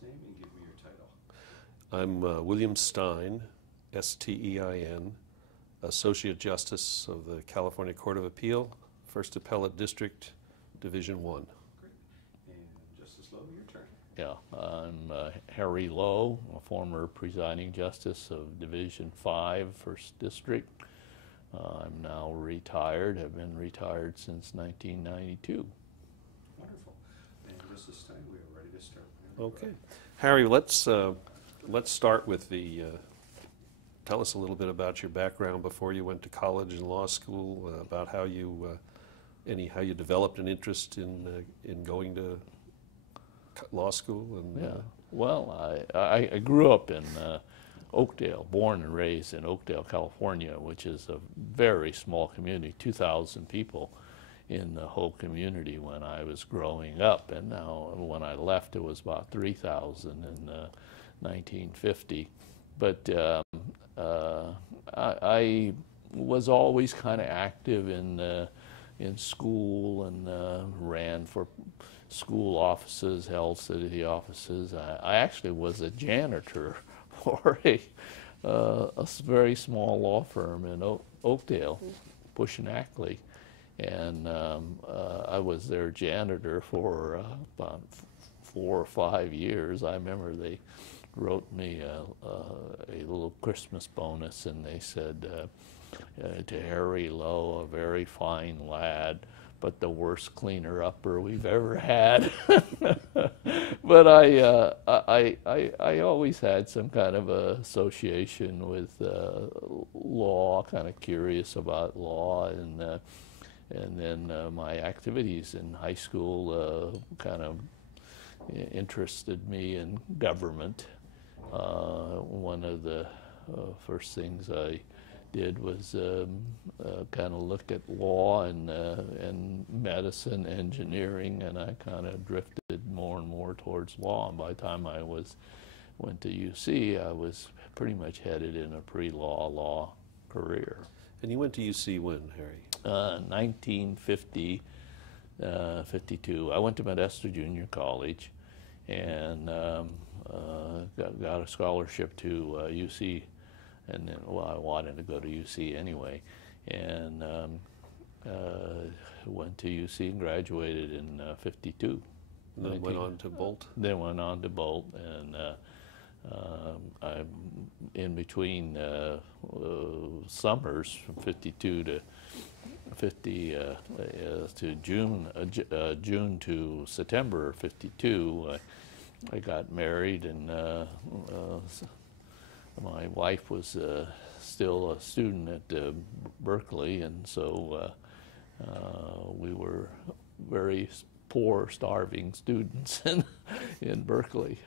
last name and give me your title. I'm William Stein, S-T-E-I-N, Associate Justice of the California Court of Appeal, First Appellate District, Division 1. Great. And Justice Lowe, your turn. Yeah, I'm Harry Lowe, a former presiding justice of Division 5, First District. I'm now retired, have been retired since 1992. Wonderful. And Justice Stein, we are ready to start. Okay. Harry, let's start with the, tell us a little bit about your background before you went to college and law school, about how you, how you developed an interest in going to law school. And, yeah, well, I grew up in Oakdale, born and raised in Oakdale, California, which is a very small community, 2,000 people in the whole community when I was growing up, and now when I left it was about 3,000 in 1950. But I was always kind of active in school and ran for school offices, held city offices. I actually was a janitor for a very small law firm in Oakdale, Bush and Ackley. And I was their janitor for about 4 or 5 years. I remember they wrote me a little Christmas bonus, and they said, to Harry Lowe, a very fine lad, but the worst cleaner-upper we've ever had. But I always had some kind of association with law, kind of curious about law, and then my activities in high school kind of interested me in government. One of the first things I did was kind of look at law and medicine, engineering, and I kind of drifted more and more towards law. And by the time I went to UC, I was pretty much headed in a pre-law career. And you went to UC when, Harry? 1950, 52. I went to Modesto Junior College and got a scholarship to UC, and then, well, I wanted to go to UC anyway, and went to UC and graduated in 52. And then went on to Bolt? Then went on to Bolt, and I'm in between summers from 52 to June to September 52. I got married, and my wife was still a student at Berkeley, and so we were very poor, starving students in Berkeley.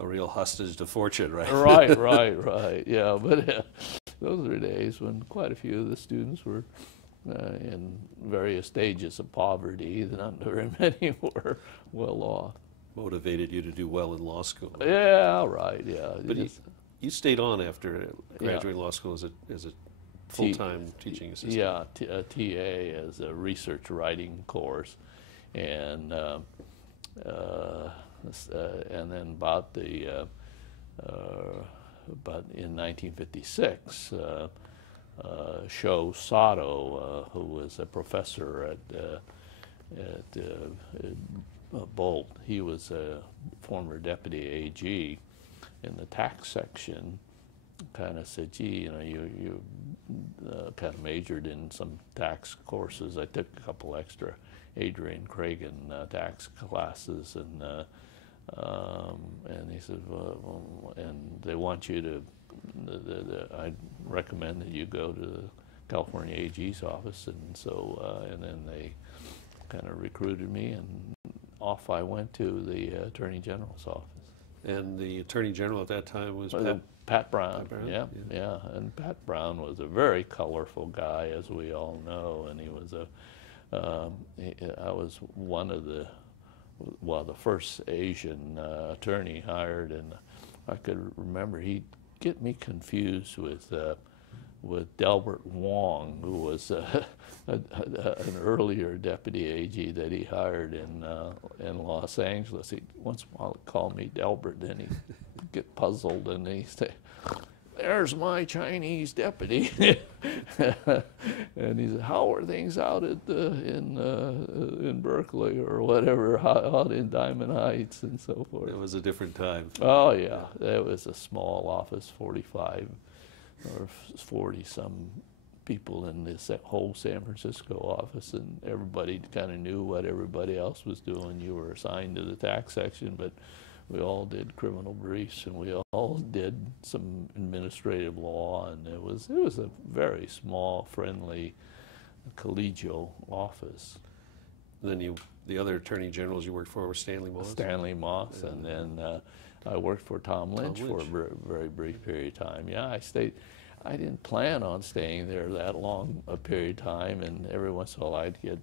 A real hostage to fortune, right? Right. Yeah, but those were days when quite a few of the students were in various stages of poverty. Not very many were well off. Motivated you to do well in law school. Yeah, right, yeah. But you stayed on after graduating law school as a full-time teaching assistant. Yeah, a TA as a research writing course. And then about in 1956, Sho Sato, who was a professor at Bolt, he was a former deputy AG in the tax section, kind of said, gee, you kind of majored in some tax courses. I took a couple extra Adrian Cragen tax classes, and he said, well, and they want you to, I recommend that you go to the California AG's office, and so, and then they kind of recruited me, and off I went to the Attorney General's office. And the Attorney General at that time was Pat Brown. Yeah. And Pat Brown was a very colorful guy, as we all know, and he was I was one of the first Asian attorney hired, and I could remember he'd get me confused with Delbert Wong, who was an earlier deputy AG that he hired in Los Angeles. once in a while he'd call me Delbert, then he'd get puzzled and he'd say, "There's my Chinese deputy." And he said, "How are things out at in Berkeley or whatever, out in Diamond Heights and so forth?" It was a different time. Oh yeah, it was a small office, 45 or 40 some people in this whole San Francisco office, and everybody kind of knew what everybody else was doing. You were assigned to the tax section, but we all did criminal briefs, and we all did some administrative law, and it was a very small, friendly, collegial office. Then the other attorney generals you worked for were Stanley Moss? Stanley Moss, and then I worked for Tom Lynch for a very brief period of time. Yeah, I stayed. I didn't plan on staying there that long a period of time, and every once in a while I'd get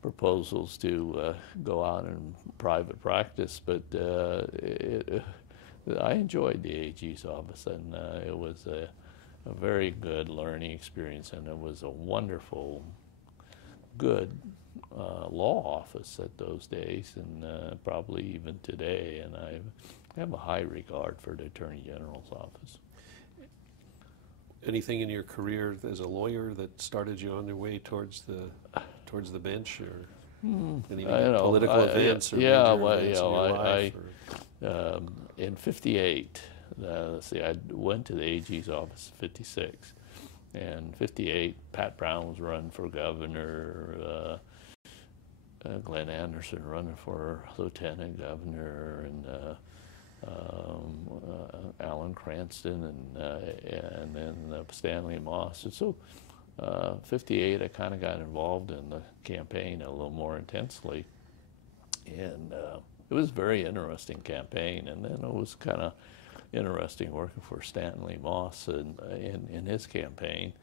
proposals to go out in private practice, but I enjoyed the AG's office, and it was a very good learning experience, and it was a wonderful, good law office at those days, and probably even today, and I have a high regard for the Attorney General's office. Anything in your career as a lawyer that started you on your way towards the bench, or any political events or major events in your life? In '58, see, I went to the AG's office in '56, and '58, Pat Brown was running for governor, Glenn Anderson running for lieutenant governor, and Alan Cranston, and then Stanley Moss. And so '58, I kind of got involved in the campaign a little more intensely, and it was a very interesting campaign. And then it was kind of interesting working for Stanley Moss in his campaign,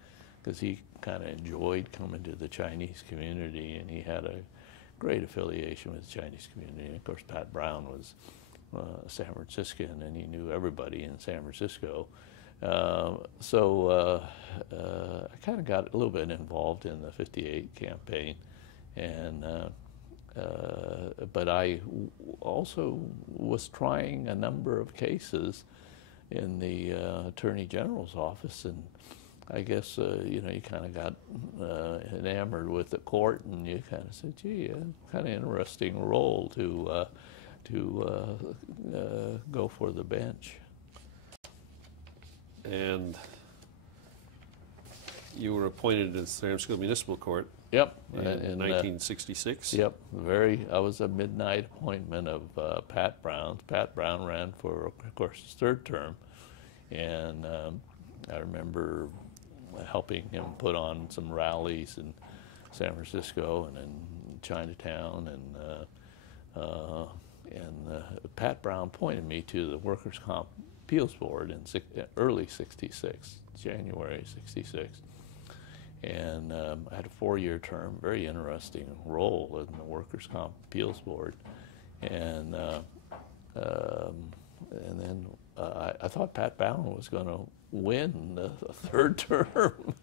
because he kind of enjoyed coming to the Chinese community, and he had a great affiliation with the Chinese community. And of course, Pat Brown was San Franciscan, and he knew everybody in San Francisco. So I kind of got a little bit involved in the '58 campaign, and but I also was trying a number of cases in the Attorney General's office, and I guess you know, you kind of got enamored with the court, and you kind of said, "Gee, kind of interesting role to go for the bench." And you were appointed to the San Francisco Municipal Court. Yep. In 1966. Yep. I was a midnight appointment of Pat Brown's. Pat Brown ran for, of course, his third term, and I remember helping him put on some rallies in San Francisco and in Chinatown, and Pat Brown appointed me to the Workers' Comp Appeals Board in early '66, January '66. And I had a 4-year term, very interesting role in the Workers' Comp Appeals Board. And then I thought Pat Brown was going to win the third term,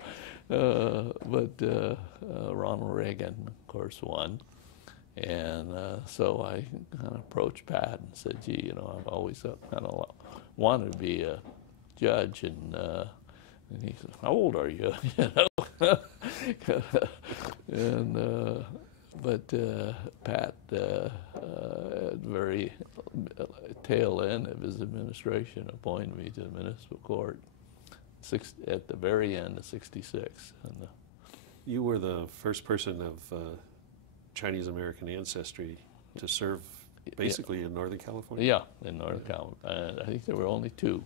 but Ronald Reagan, of course, won. And so I kind of approached Pat and said, "Gee, you know, I've always kind of wanted to be a judge." And he said, "How old are you?" You know. And but Pat, very tail end of his administration, appointed me to the municipal court at the very end of '66. And you were the first person of Chinese American ancestry to serve basically in Northern California? Yeah, in Northern California. I think there were only two.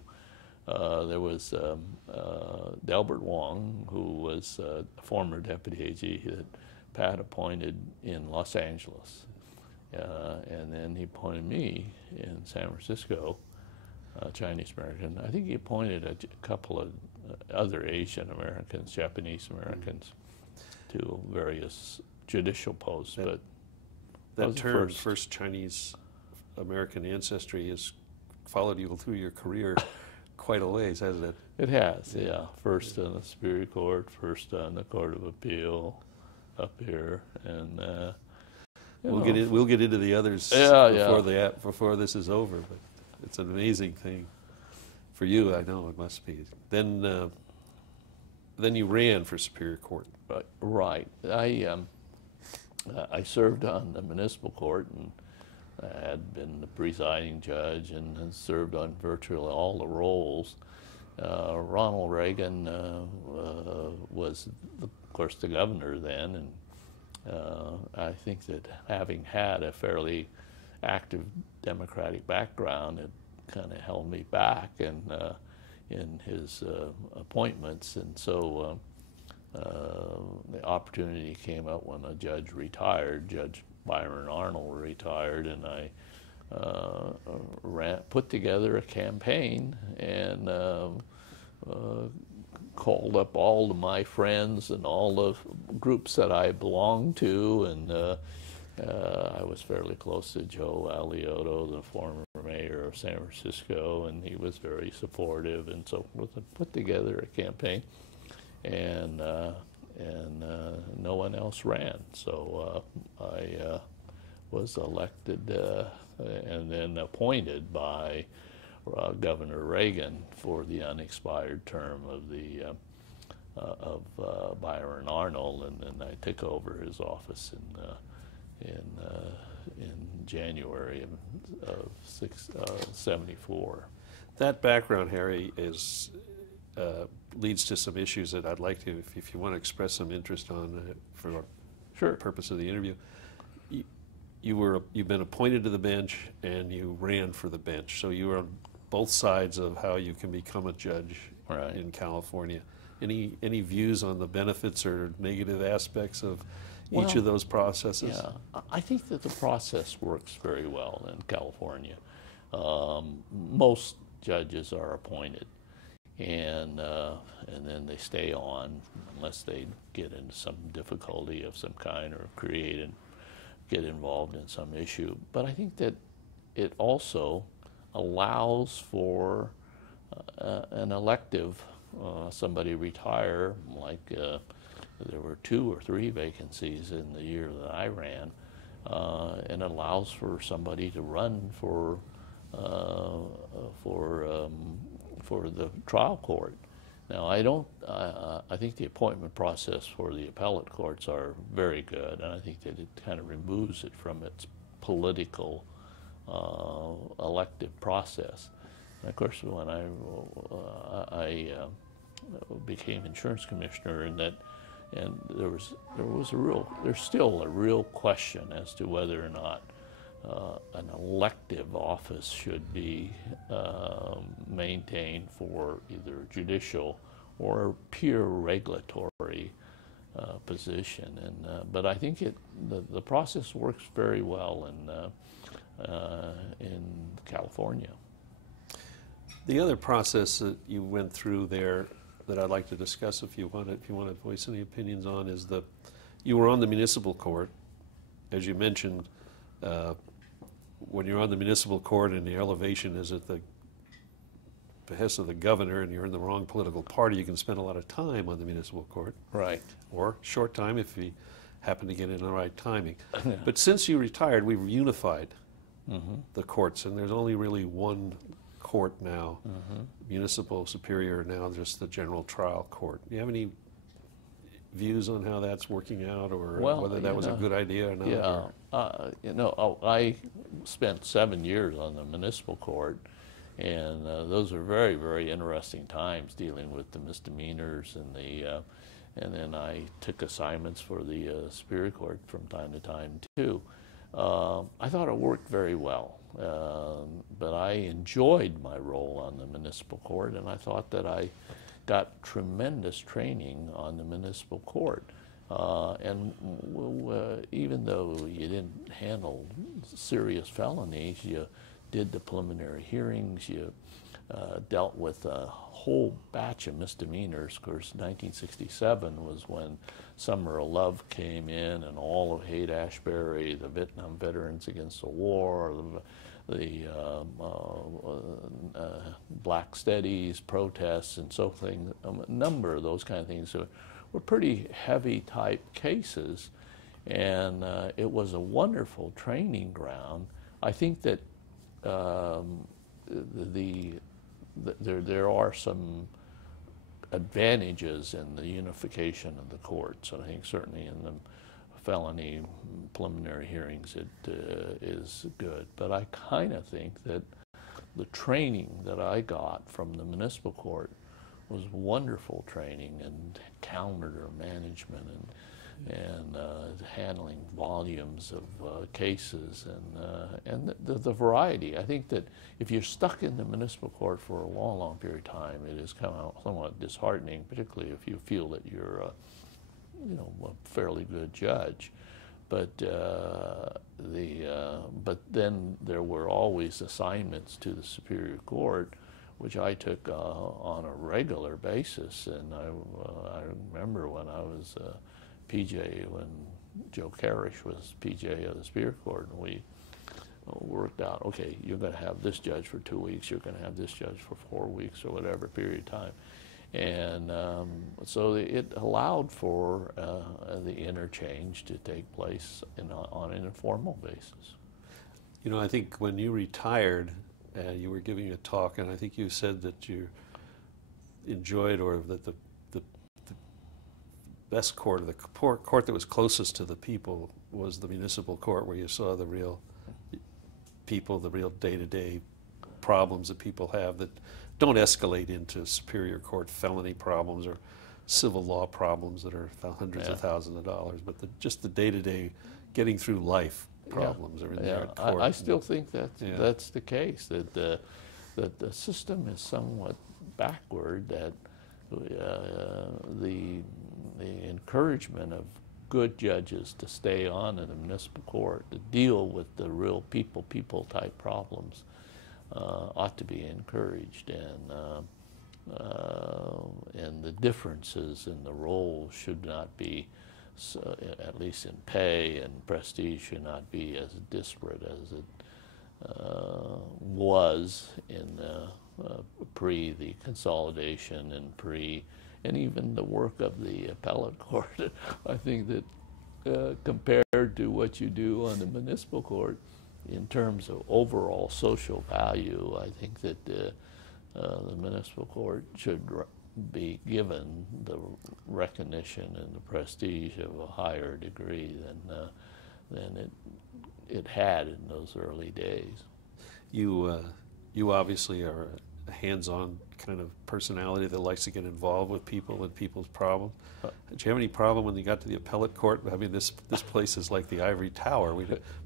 There was Delbert Wong, who was a former deputy AG that Pat appointed in Los Angeles. And then he appointed me in San Francisco, Chinese American. I think he appointed a couple of other Asian Americans, Japanese Americans, to various judicial posts. But that term, first Chinese American ancestry, has followed you through your career quite a ways, hasn't it? It has, yeah. First on the Superior Court, first on the Court of Appeal up here, and We'll get into the others before this is over. But it's an amazing thing for you. I know it must be. Then you ran for Superior Court. Right. I served on the Municipal Court, and I had been the presiding judge and had served on virtually all the roles. Ronald Reagan was, of course, the governor then, and I think that having had a fairly active Democratic background, it kind of held me back in his appointments, and so the opportunity came up when a judge retired. Judge Byron Arnold retired, and I put together a campaign and called up all of my friends and all the groups that I belonged to, and I was fairly close to Joe Alioto, the former mayor of San Francisco, and he was very supportive, and so we put together a campaign, and no one else ran, so I was elected and then appointed by Governor Reagan for the unexpired term of Byron Arnold, and then I took over his office in January of '74. That background, Harry, leads to some issues that I'd like to, if you want to express some interest on for the purpose of the interview. You've been appointed to the bench and you ran for the bench, so you were on both sides of how you can become a judge in California. Any views on the benefits or negative aspects of each of those processes? Yeah, I think that the process works very well in California. Most judges are appointed, and then they stay on unless they get into some difficulty of some kind or get involved in some issue. But I think that it also allows for an elective, somebody retire, like there were 2 or 3 vacancies in the year that I ran, and it allows for somebody to run for the trial court. Now, I think the appointment process for the appellate courts are very good, and I think that it kind of removes it from its political elective process. And of course, when I became insurance commissioner, and there's still a real question as to whether or not an elective office should be maintained for either judicial or pure regulatory position. But I think the process works very well in California. The other process that you went through there that I'd like to discuss, if you want to voice any opinions on, is you were on the municipal court, as you mentioned. When you're on the municipal court and the elevation is at the behest of the governor and you're in the wrong political party, you can spend a lot of time on the municipal court. Right. Or short time if you happen to get in the right timing. But since you retired, we've unified the courts, and there's only really one court now, Municipal Superior, now just the general trial court. Do you have any views on how that's working out, or whether that was a good idea or not? Yeah, I spent 7 years on the municipal court, and those are very, very interesting times dealing with the misdemeanors and then I took assignments for the Superior Court from time to time too. I thought it worked very well, but I enjoyed my role on the municipal court, and I thought that I got tremendous training on the municipal court. Even though you didn't handle serious felonies, you did the preliminary hearings, you dealt with a whole batch of misdemeanors. Of course, 1967 was when Summer of Love came in, and all of Haight-Ashbury, the Vietnam Veterans Against the War, the Black Steadies, protests, and so forth. A number of those kind of things were pretty heavy type cases, And it was a wonderful training ground. I think that there are some advantages in the unification of the courts. And I think certainly in the felony preliminary hearings it is good. But I kind of think that the training that I got from the municipal court was wonderful training in calendar management and handling volumes of cases and the variety. I think that if you're stuck in the municipal court for a long, long period of time, it is kind of somewhat disheartening, particularly if you feel that you're a fairly good judge. But but then there were always assignments to the Superior Court, which I took on a regular basis. And I remember when I was PJ, when Joe Carish was PJ of the Superior Court, and we worked out, okay, you're going to have this judge for 2 weeks, you're going to have this judge for 4 weeks, or whatever period of time. And so it allowed for the interchange to take place on an informal basis. You know, I think when you retired, you were giving a talk, and I think you said that you enjoyed, or that the best court, or the court that was closest to the people, was the municipal court, where you saw the real people, the real day-to-day problems that people have that don't escalate into Superior Court felony problems or civil law problems that are hundreds of thousands of dollars, but just the day-to-day getting through life problems are in there at court. I still think that's the case, that the system is somewhat backward, that the encouragement of good judges to stay on in the municipal court to deal with the real people type problems ought to be encouraged, and the differences in the roles should not be, at least in pay and prestige, should not be as disparate as it was in pre the consolidation and even the work of the appellate court. I think that compared to what you do on the municipal court, in terms of overall social value, I think that the municipal court should be given the recognition and the prestige of a higher degree than it had in those early days. You obviously are a hands-on kind of personality that likes to get involved with people and people's problems. Did you have any problem when you got to the appellate court? I mean, this place is like the ivory tower.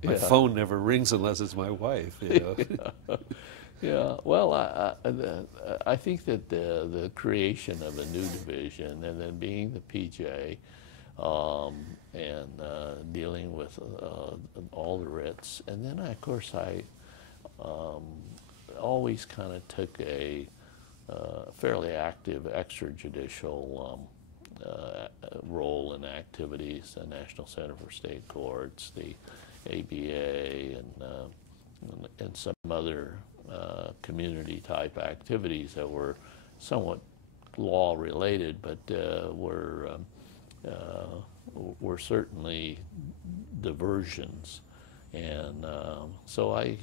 My phone never rings unless it's my wife. You know? Yeah. Well, I think that the creation of a new division, and then being the PJ, and dealing with all the writs, and then of course I always kind of took a fairly active extrajudicial role in activities, the National Center for State Courts, the ABA, and some other community type activities that were somewhat law related, but were certainly diversions, and so I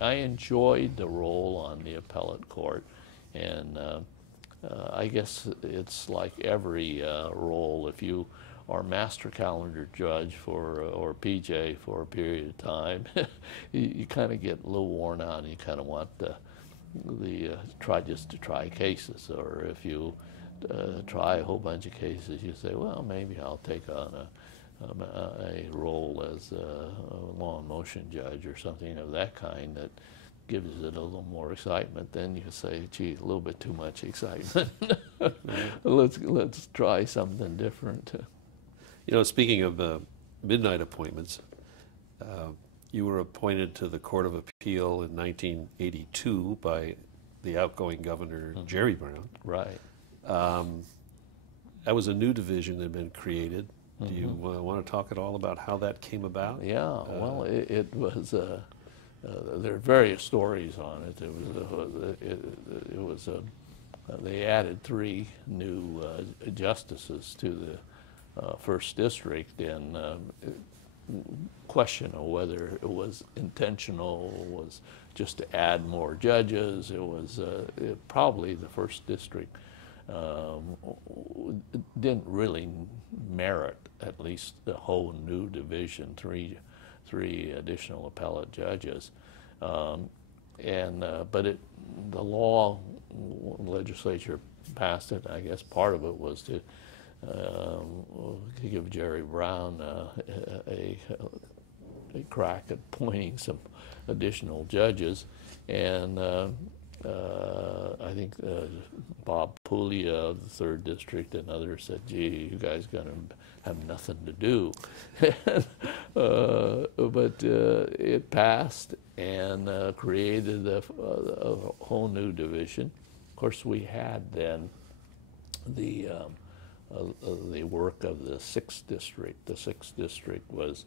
enjoyed the role on the appellate court, and I guess it's like every role. If you are master calendar judge or PJ for a period of time, you kind of get a little worn out, and you kind of want to try cases. Or if you try a whole bunch of cases, you say, well, maybe I'll take on a role as a law and motion judge or something of that kind that gives it a little more excitement. Then you say, gee, a little bit too much excitement. Let's try something different. You know, speaking of midnight appointments, you were appointed to the Court of Appeal in 1982 by the outgoing governor, Jerry Brown. Right. That was a new division that had been created. Do you want to talk at all about how that came about? Yeah, well, it was, there are various stories on it. They added 3 new justices to First District, and question of whether it was intentional, was just to add more judges. It was probably the First District didn't really merit at least the whole new division, three additional appellate judges. But the law legislature passed it. I guess part of it was to give Jerry Brown a crack at appointing some additional judges, and I think Bob Puglia of the Third District and others said, "Gee, you guys going to have nothing to do." But it passed and created a whole new division. Of course, we had then the work of the Sixth District. The Sixth District was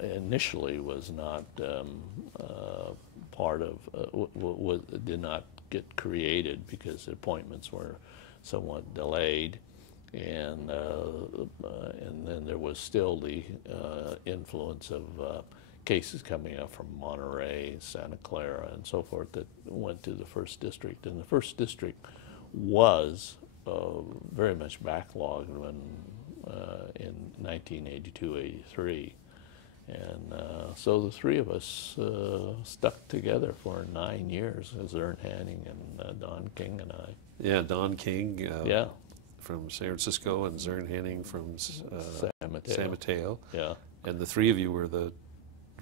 initially was not part of, did not get created because the appointments were somewhat delayed, and then there was still the influence of cases coming up from Monterey, Santa Clara, and so forth that went to the First District, and the First District was very much backlogged when in 1982-83, and so the three of us stuck together for 9 years, Zern Hanning and Don King and I. Yeah, Don King Yeah. from San Francisco and Zern Hanning from San Mateo. San Mateo. Yeah. And the three of you were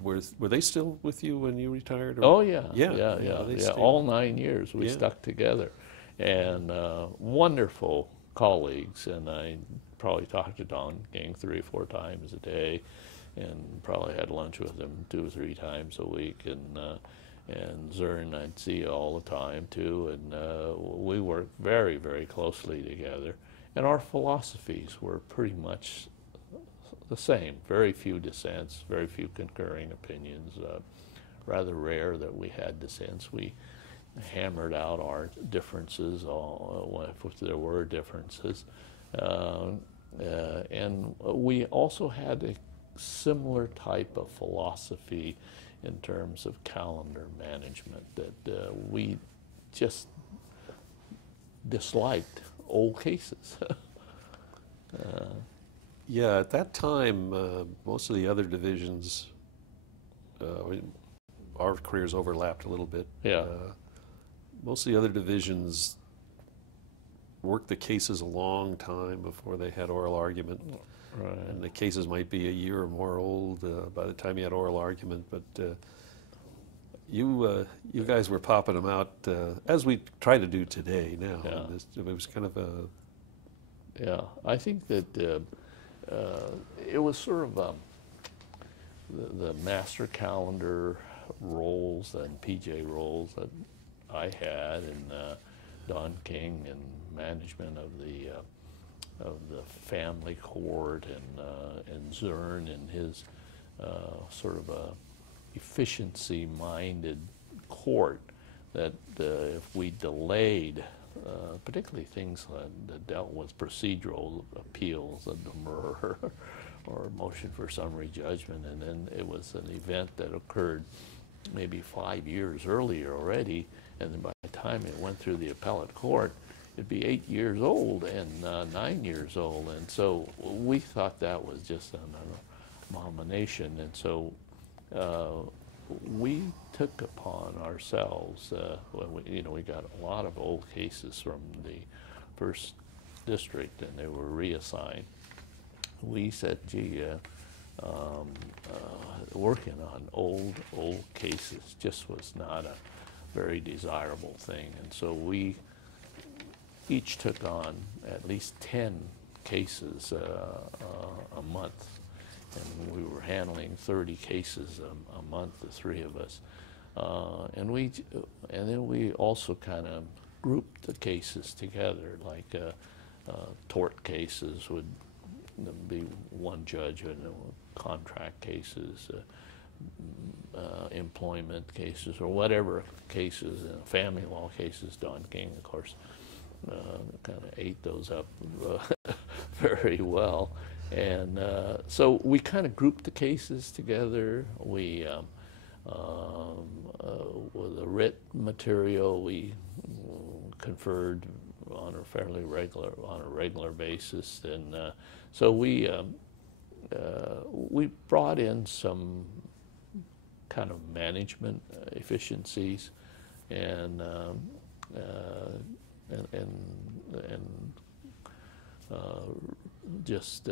were they still with you when you retired? Or? Oh yeah. Yeah. Yeah. All 9 years we stuck together, and wonderful colleagues. And I probably talked to Don King 3 or 4 times a day, and probably had lunch with him 2 or 3 times a week. And Zern I'd see all the time too, and we worked very, very closely together. And our philosophies were pretty much the same. Very few dissents, very few concurring opinions. Rather rare that we had dissents. We hammered out our differences, if there were differences. And we also had a similar type of philosophy in terms of calendar management, that we just disliked old cases. Yeah, at that time, most of the other divisions, our careers overlapped a little bit. Yeah. Most of the other divisions worked the cases a long time before they had oral argument. Right. And the cases might be a year or more old by the time you had oral argument, but you guys were popping them out as we try to do today now. Yeah. It was kind of a... Yeah, I think that it was sort of the master calendar roles and PJ roles that I had, and Don King and management of the family court, and Zern and his sort of a efficiency-minded court, that if we delayed, particularly things that dealt with procedural appeals, a demur or a motion for summary judgment, and then it was an event that occurred maybe 5 years earlier already, and then by the time it went through the appellate court, it'd be 8 years old and 9 years old, and so we thought that was just an abomination, and so we took upon ourselves, we got a lot of old cases from the First District, and they were reassigned. We said, gee, working on old cases just was not a very desirable thing, and so we each took on at least 10 cases a month, and we were handling 30 cases a month, the three of us, and then we also kind of grouped the cases together, like tort cases would be one judge, and contract cases, employment cases, or whatever cases, family law cases. Don King, of course, kind of ate those up very well. And so we kind of grouped the cases together. We, with the writ material, we conferred on a regular basis. And so we brought in some kind of management efficiencies, and just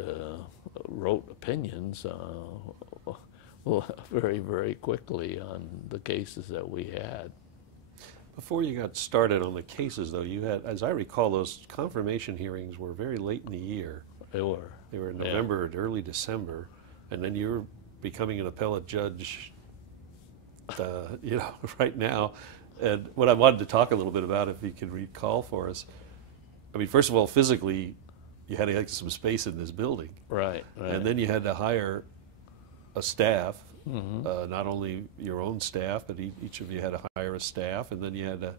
wrote opinions very, very quickly on the cases that we had. Before you got started on the cases, though, you had, as I recall, those confirmation hearings were very late in the year. They were. They were in November and early December, and then you were becoming an appellate judge, you know, right now. And what I wanted to talk a little bit about, if you could recall for us, I mean, first of all, physically, you had to get some space in this building. Right. And then you had to hire a staff, not only your own staff, but each of you had to hire a staff, and then you had to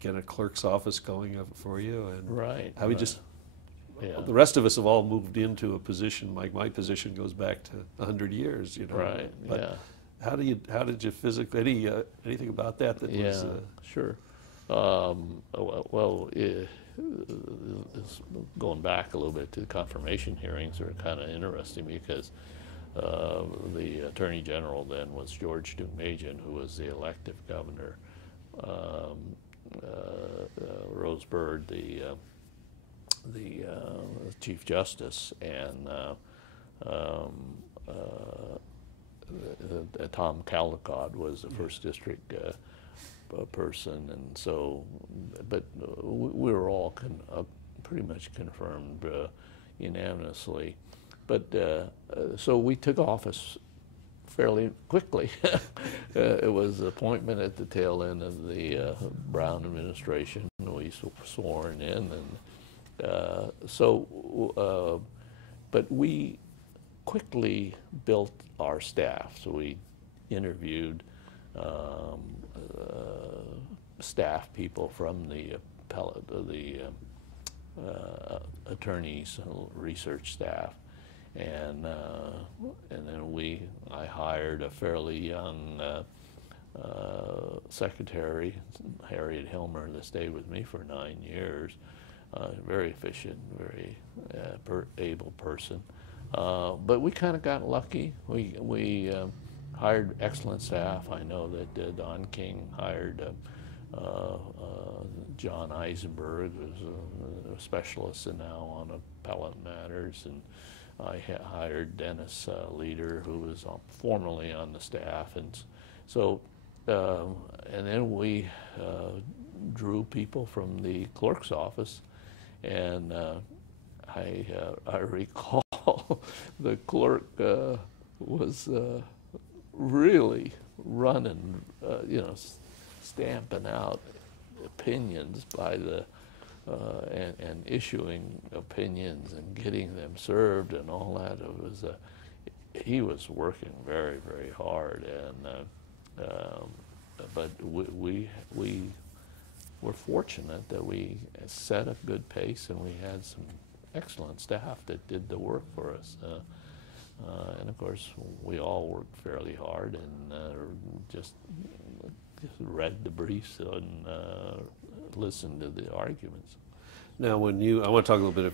get a clerk's office going for you. And how we just, the rest of us have all moved into a position, like my position goes back to 100 years, you know. Right, but how did you physically, anything about that was? Sure. Well, it's going back a little bit to the confirmation hearings are kind of interesting because the Attorney General then was George Deukmejian, who was the elective governor. Rose Bird, the Chief Justice, and Tom Caldecott was the first district person, and so, but we were all pretty much confirmed unanimously. But so we took office fairly quickly. It was an appointment at the tail end of the Brown administration. We sworn in, and but we quickly built our staff. So we interviewed staff people from the attorneys, research staff, and then I hired a fairly young secretary, Harriet Hilmer, that stayed with me for 9 years. Very efficient, very able person. But we kind of got lucky. We hired excellent staff. I know that Don King hired John Eisenberg, who's a specialist now on appellate matters, and I hired Dennis Leader, who was formerly on the staff, and so and then we drew people from the clerk's office, and I recall the clerk was really running, you know, stamping out opinions by the and issuing opinions and getting them served and all that. It was he was working very, very hard, and but we were fortunate that we set a good pace, and we had some excellent staff that did the work for us. And of course, we all worked fairly hard and just read the briefs and listened to the arguments. Now, I want to talk a little bit,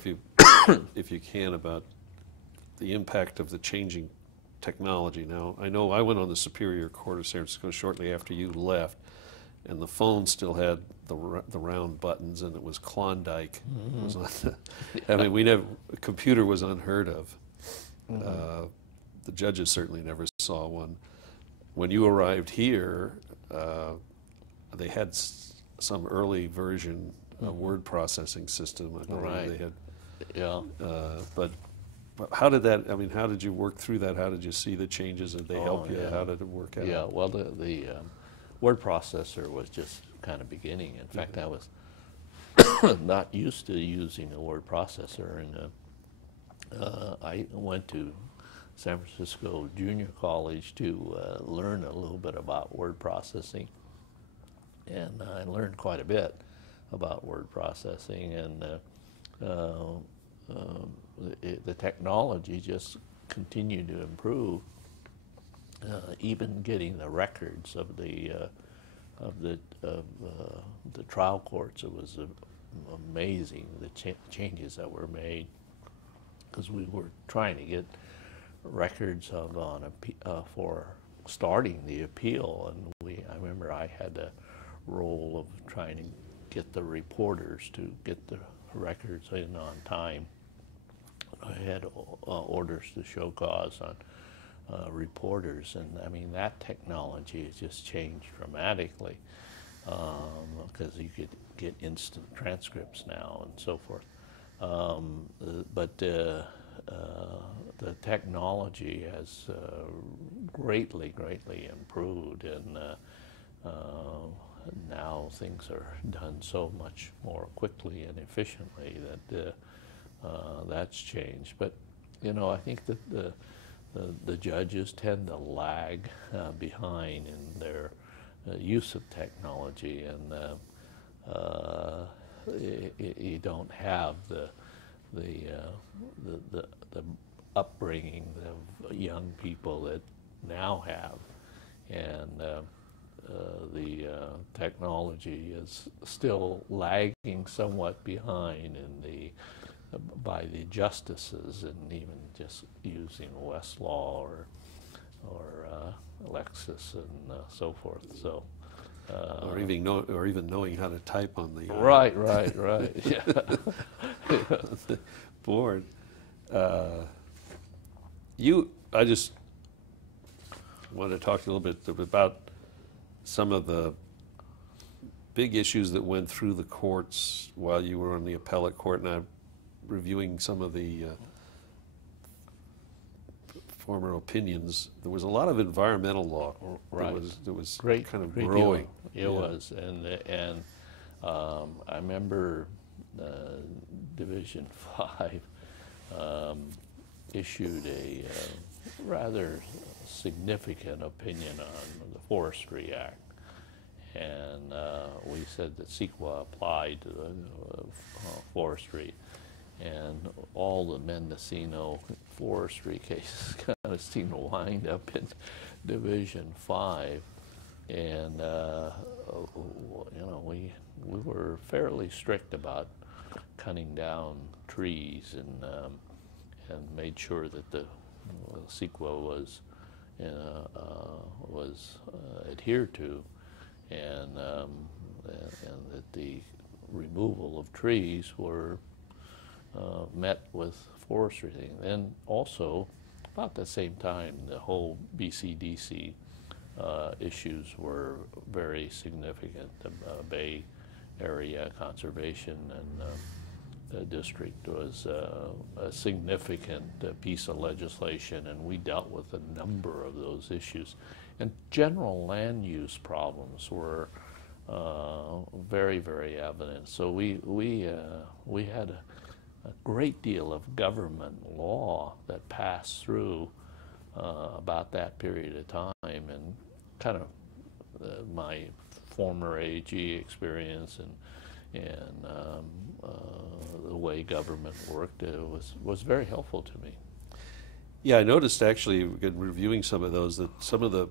if you can, about the impact of the changing technology. Now, I know I went on the Superior Court of San Francisco shortly after you left, and the phone still had the round buttons, and it was Klondike. Mm-hmm. Was on I mean, a computer was unheard of. Mm-hmm. The judges certainly never saw one. When you arrived here, they had some early version word processing system. I believe they had. Yeah. But how did that? I mean, how did you work through that? How did you see the changes? Did they help you? How did it work out? Yeah. Well, the word processor was just kind of beginning. In fact, I was not used to using a word processor, and I went to San Francisco Junior College to learn a little bit about word processing, and I learned quite a bit about word processing, and the technology just continued to improve. Even getting the records of the trial courts, it was amazing the changes that were made, because we were trying to get records of for starting the appeal, and I remember I had the role of trying to get the reporters to get the records in on time. I had orders to show cause on reporters, and I mean that technology has just changed dramatically, because you could get instant transcripts now and so forth. But the technology has greatly improved, and now things are done so much more quickly and efficiently that that's changed. But you know, I think that the judges tend to lag behind in their use of technology, and you don't have the upbringing of young people that now have, and the technology is still lagging somewhat behind by the justices, and even just using Westlaw or Lexis and so forth. So. Or even knowing how to type on the right, yeah. the board. I just want to talk a little bit about some of the big issues that went through the courts while you were on the appellate court, and I'm reviewing some of the former opinions. There was a lot of environmental law. Right. That was great, kind of great growing. It was, and I remember Division 5 issued a rather significant opinion on the Forestry Act, and we said that CEQA applied to the forestry, and all the Mendocino forestry cases kind of seemed to wind up in Division 5, and you know, we were fairly strict about cutting down trees, and made sure that the CEQA was adhered to, and that the removal of trees were met with forestry thing. And also, about the same time, the whole BCDC issues were very significant. The Bay Area Conservation and District was a significant piece of legislation, and we dealt with a number of those issues. And general land use problems were very, very evident. So we had a great deal of government law that passed through about that period of time, and kind of my former AG experience and the way government worked was very helpful to me. Yeah, I noticed actually, reviewing some of those, that some of the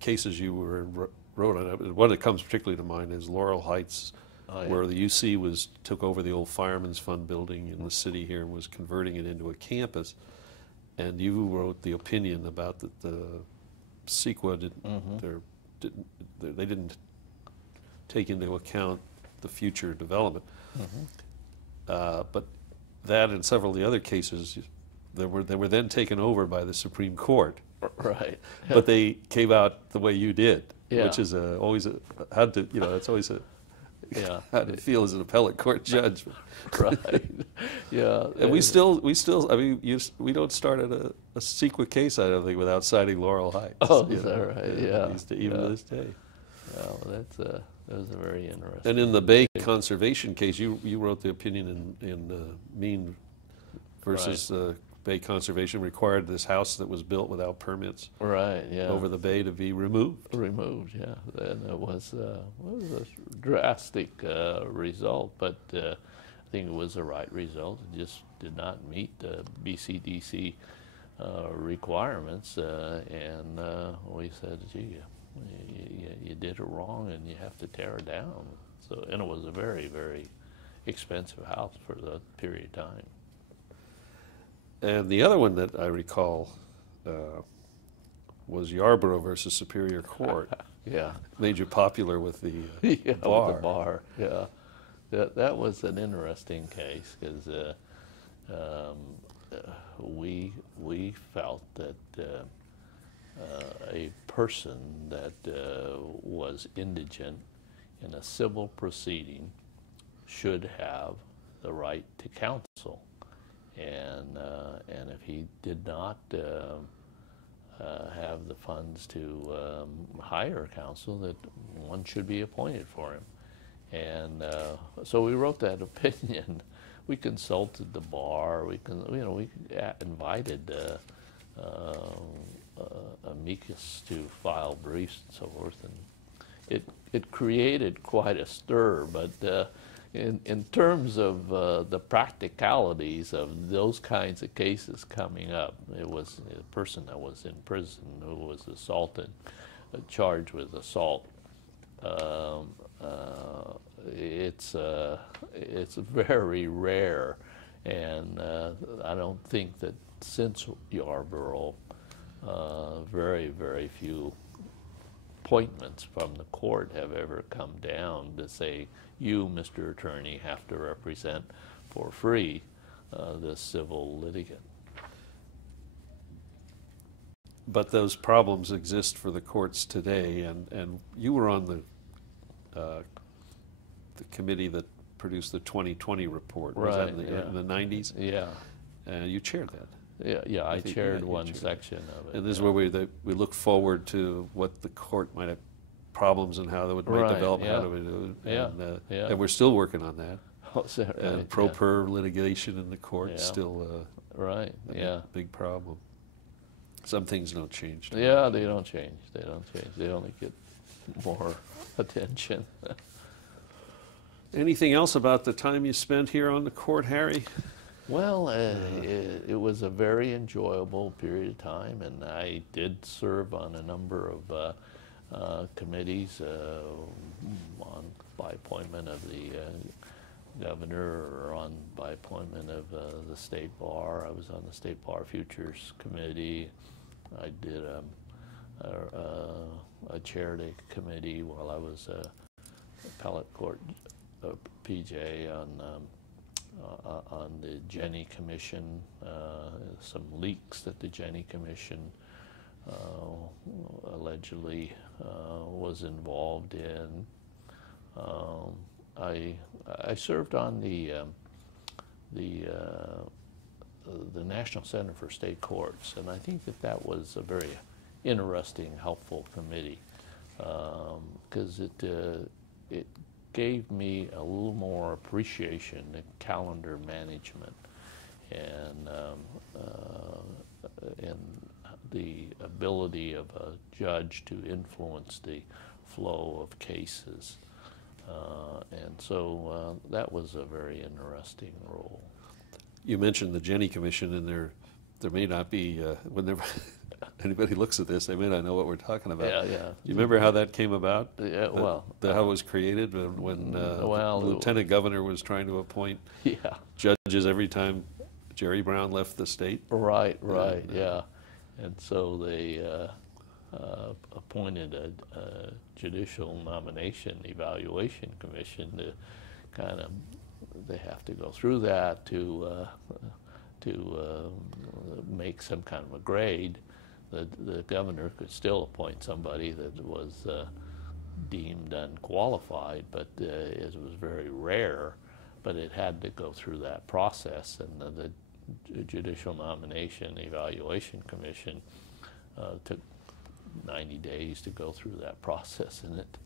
cases you wrote on, one that comes particularly to mind is Laurel Heights, where the UC took over the old Fireman's Fund building in the city here and was converting it into a campus. And you wrote the opinion about that the CEQA they didn't take into account the future development. But that and several of the other cases, they were then taken over by the Supreme Court. Right. But they came out the way you did, Yeah. which is always it's always how to feel as an appellate court judge. Right. Yeah. And we still, I mean, we don't start at a CEQA case, I don't think, without citing Laurel Heights. Oh, is that right? Yeah. Even to this day. Well, that was a very interesting. And in the Bay Conservation case, you wrote the opinion in Mean versus Bay Conservation required this house that was built without permits over the bay to be removed. Removed, yeah. And it was a drastic result, but think it was the right result. It just did not meet the BCDC requirements, and we said, gee, you did it wrong and you have to tear it down. So, and it was a very, very expensive house for the period of time. And the other one that I recall was Yarborough versus Superior Court. Yeah. Made you popular with the Yeah, bar. with the bar, yeah. That was an interesting case because we felt that a person that was indigent in a civil proceeding should have the right to counsel, and if he did not have the funds to hire counsel, that one should be appointed for him. And so we wrote that opinion. We consulted the bar. We invited amicus to file briefs and so forth, and it created quite a stir. But in terms of the practicalities of those kinds of cases coming up, it was a person that was in prison who was assaulted, charged with assault. It's very rare, and I don't think that since Yarborough, very, very few appointments from the court have ever come down to say, you, Mr. Attorney, have to represent for free this civil litigant. But those problems exist for the courts today, and you were on the committee that produced the 2020 report. Was that in the 90s? Yeah. You chaired that. Yeah, I chaired one chaired section of it. And this is where we look forward to what the court might have problems and how it might develop. Yeah. How do we do it? Yeah. And we're still working on that. Oh, is that right? And pro per litigation in the court is Yeah. still Right, yeah. big problem. Some things don't change. Yeah, they don't change. They don't change. They only get more attention. Anything else about the time you spent here on the court, Harry? Well, it was a very enjoyable period of time, and I did serve on a number of committees by appointment of the governor or by appointment of the state bar. I was on the State Bar Futures Committee. I did I chaired a committee while I was appellate court PJ on the Jenny Commission, some leaks that the Jenny Commission allegedly was involved in. I served on the National Center for State Courts, and I think that was a very interesting, helpful committee because it gave me a little more appreciation in calendar management and the ability of a judge to influence the flow of cases. And so that was a very interesting role. You mentioned the Jenny Commission, and there may not be, when anybody looks at this, they may not know what we're talking about. Yeah, yeah. You remember how that came about? Yeah, well. How it was created when the lieutenant governor was trying to appoint judges every time Jerry Brown left the state? Right, yeah. And so they appointed a Judicial Nomination Evaluation Commission to kind of, they have to go through that to make some kind of a grade. The governor could still appoint somebody that was deemed unqualified, but it was very rare, but it had to go through that process. And the Judicial Nomination Evaluation Commission took 90 days to go through that process, and it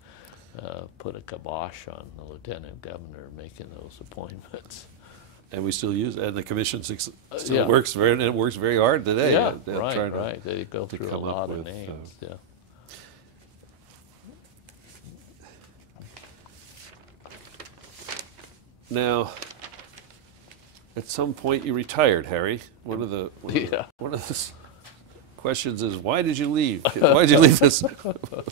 put a kibosh on the lieutenant governor making those appointments. And we still use it, and the commission still works very hard today. Yeah, right. They go through a lot of names. Yeah. Now, At some point, you retired, Harry. One of the Yeah. one of the questions is, why did you leave? Why did you leave this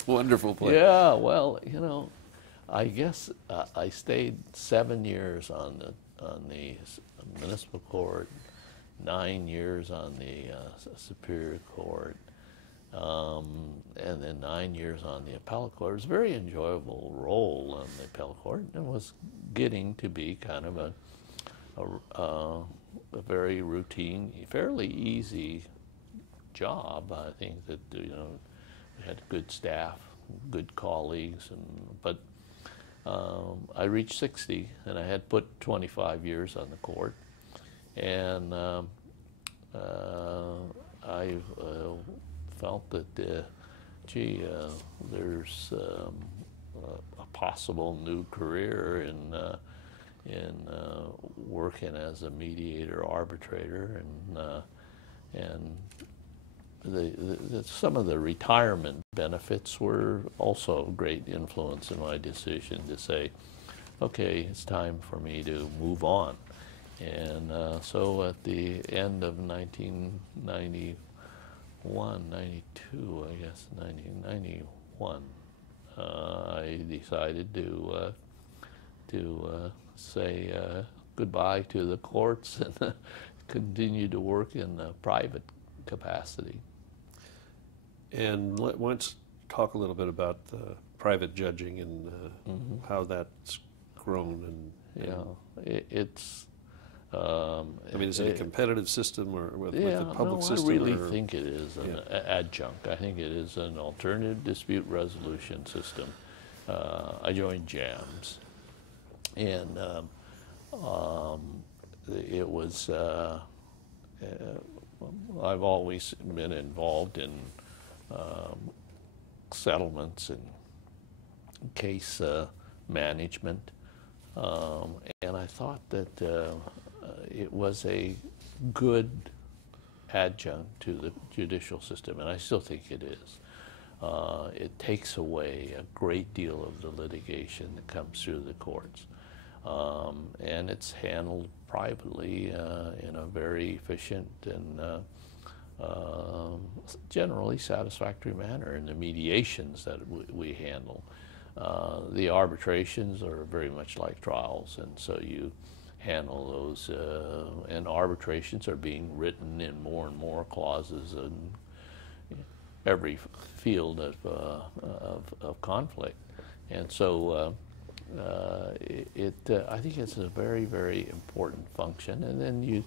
wonderful place? Yeah, well, I guess I stayed 7 years on the Municipal Court, 9 years on the Superior Court, and then 9 years on the Appellate Court. It was a very enjoyable role on the Appellate Court, and was getting to be kind of a very routine, fairly easy job. I think that we had good staff, good colleagues, but I reached 60, and I had put 25 years on the court, and I felt that, there's a possible new career in working as a mediator arbitrator, and some of the retirement benefits were also a great influence in my decision to say, okay, it's time for me to move on. And so at the end of 1991, 92, I guess, 1991, I decided to say goodbye to the courts and continue to work in a private capacity. And let's talk a little bit about private judging and how that's grown. And it's. I mean, is it a competitive system or with the public no, system? I really think it is an adjunct. I think it is an alternative dispute resolution system. I joined JAMS, and it was. I've always been involved in settlements and case management, and I thought that it was a good adjunct to the judicial system, and I still think it is. It takes away a great deal of the litigation that comes through the courts, and it's handled privately in a very efficient and generally satisfactory manner in the mediations that we handle. The arbitrations are very much like trials, and so you handle those, and arbitrations are being written in more and more clauses in every field of conflict. And so I think it's a very, very important function. And then you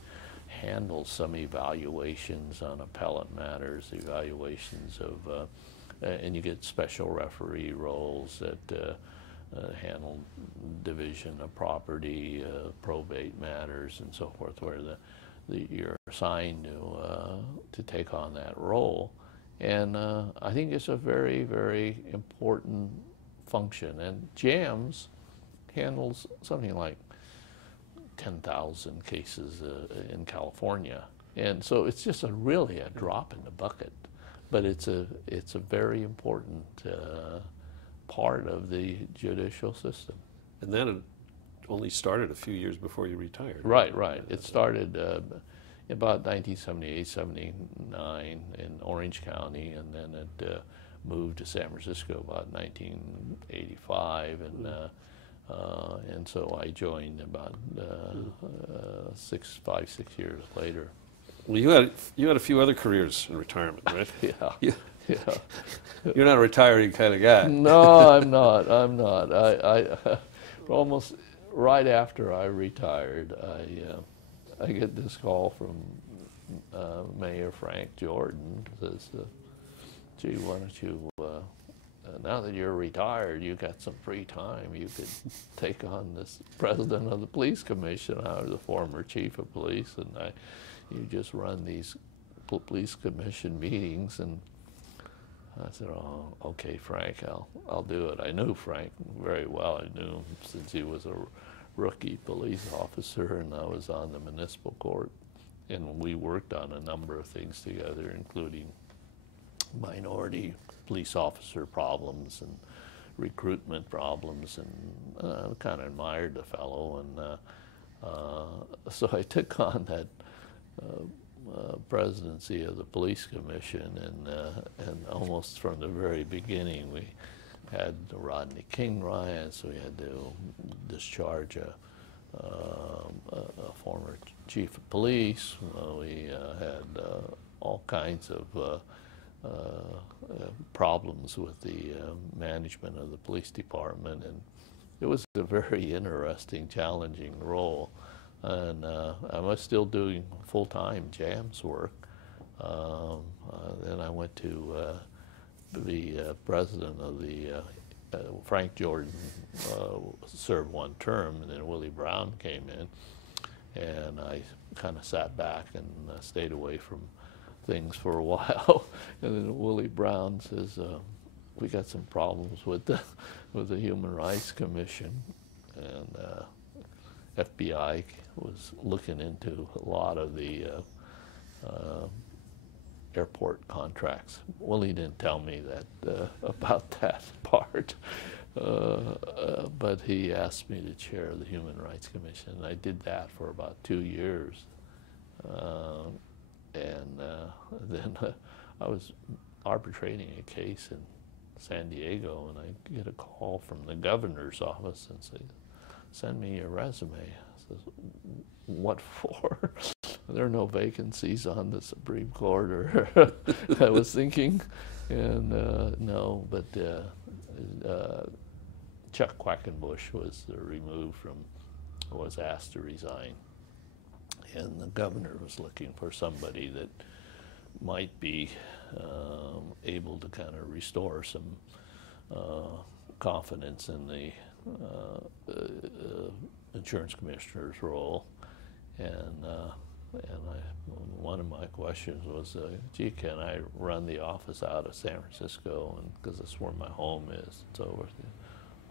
handle some evaluations on appellate matters, evaluations of, and you get special referee roles that handle division of property, probate matters, and so forth, where you're assigned to take on that role. And I think it's a very, very important function. And JAMS handles something like 10,000 cases in California, and so it's just really a drop in the bucket. But it's a very important part of the judicial system. And that had only started a few years before you retired. Right. It started about 1978, 79 in Orange County, and then it moved to San Francisco about 1985, and so I joined about 6 years later. Well, you had a few other careers in retirement, right? Yeah. You're not a retiring kind of guy. No, I'm not. I almost right after I retired, I get this call from Mayor Frank Jordan. Says, "Gee, why don't you? Now that you're retired, you got some free time. You could take on this president of the police commission." I was a former chief of police, and you just run these police commission meetings. And I said, "Oh, okay, Frank, I'll do it." I knew Frank very well. I knew him since he was a rookie police officer, and I was on the municipal court, and we worked on a number of things together, including minority police officer problems and recruitment problems, and I kind of admired the fellow, and So I took on that presidency of the police commission, and almost from the very beginning we had the Rodney King riots. We had to discharge a former chief of police. We had all kinds of problems with the management of the police department, and it was a very interesting, challenging role. And I was still doing full-time JAMS work. Then I went to be president of the Frank Jordan served one term, and then Willie Brown came in, and I kind of sat back and stayed away from things for a while. And then Willie Brown says, "We got some problems with the Human Rights Commission," and FBI was looking into a lot of the airport contracts. Willie didn't tell me that about that part, but he asked me to chair the Human Rights Commission, and I did that for about 2 years. And then I was arbitrating a case in San Diego, and I get a call from the governor's office and say, "Send me your resume." I says, "What for?" "There are no vacancies on the Supreme Court," or I was thinking, and no, but Chuck Quackenbush was was asked to resign, and the governor was looking for somebody that might be able to kind of restore some confidence in the insurance commissioner's role. And one of my questions was, "Gee, can I run the office out of San Francisco? And because that's where my home is." So,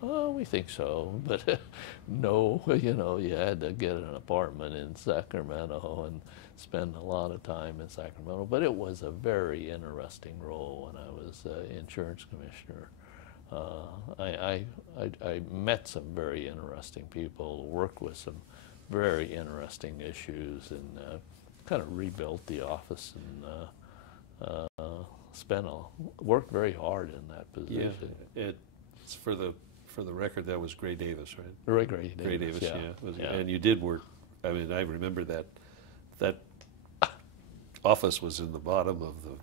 "Oh, we think so," but no, you had to get an apartment in Sacramento and spend a lot of time in Sacramento. But it was a very interesting role when I was insurance commissioner. I met some very interesting people, worked with some very interesting issues, and kind of rebuilt the office, and worked very hard in that position. Yeah, it's for the record, that was Gray Davis, right? Gray Davis. Gray Davis, yeah. Yeah. And you did work. I mean, I remember that office was in the bottom of the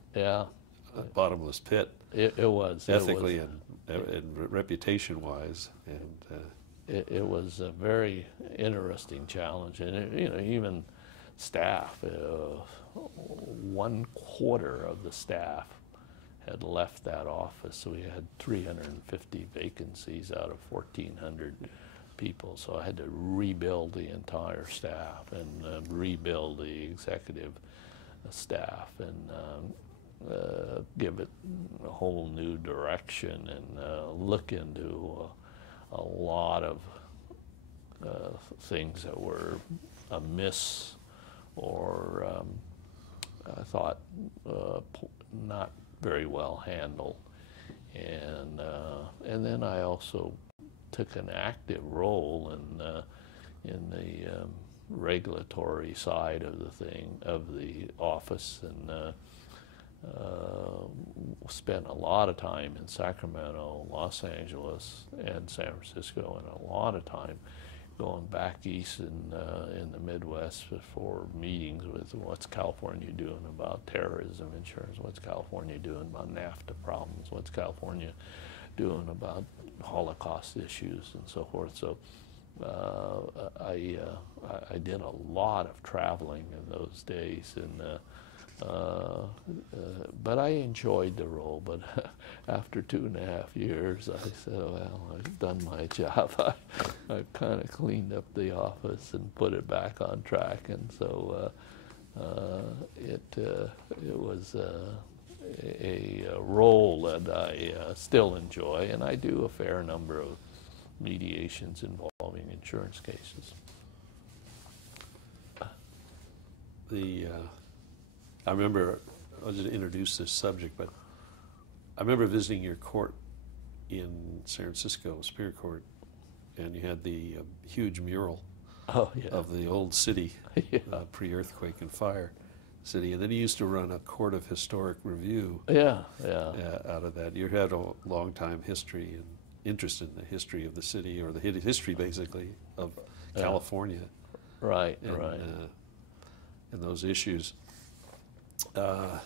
bottomless pit. It was ethically and reputation-wise, and it was a very interesting challenge, and even staff. 1/4 of the staff had left that office, so we had 350 vacancies out of 1,400 people. So I had to rebuild the entire staff and rebuild the executive staff, and give it a whole new direction, and look into a lot of things that were amiss, or I thought not very well handled. And then I also took an active role in the regulatory side of the office, and spent a lot of time in Sacramento, Los Angeles, and San Francisco, and a lot of time going back east in the Midwest for meetings with what's California doing about terrorism insurance, what's California doing about NAFTA problems, what's California doing about Holocaust issues, and so forth. So I did a lot of traveling in those days, and but I enjoyed the role. But after 2.5 years, I said, "Well, I've done my job. I've kind of cleaned up the office and put it back on track." And so it was a role that I still enjoy, and I do a fair number of mediations involving insurance cases. I remember, I was going to introduce this subject, but I remember visiting your court in San Francisco, Superior Court, and you had the huge mural Oh, yeah. of the old city, Yeah. Pre-earthquake and fire city. And then he used to run a court of historic review Yeah. out of that. You had a long time history and interest in the history of the city, or the history basically of California. Right, And, right. And those issues. I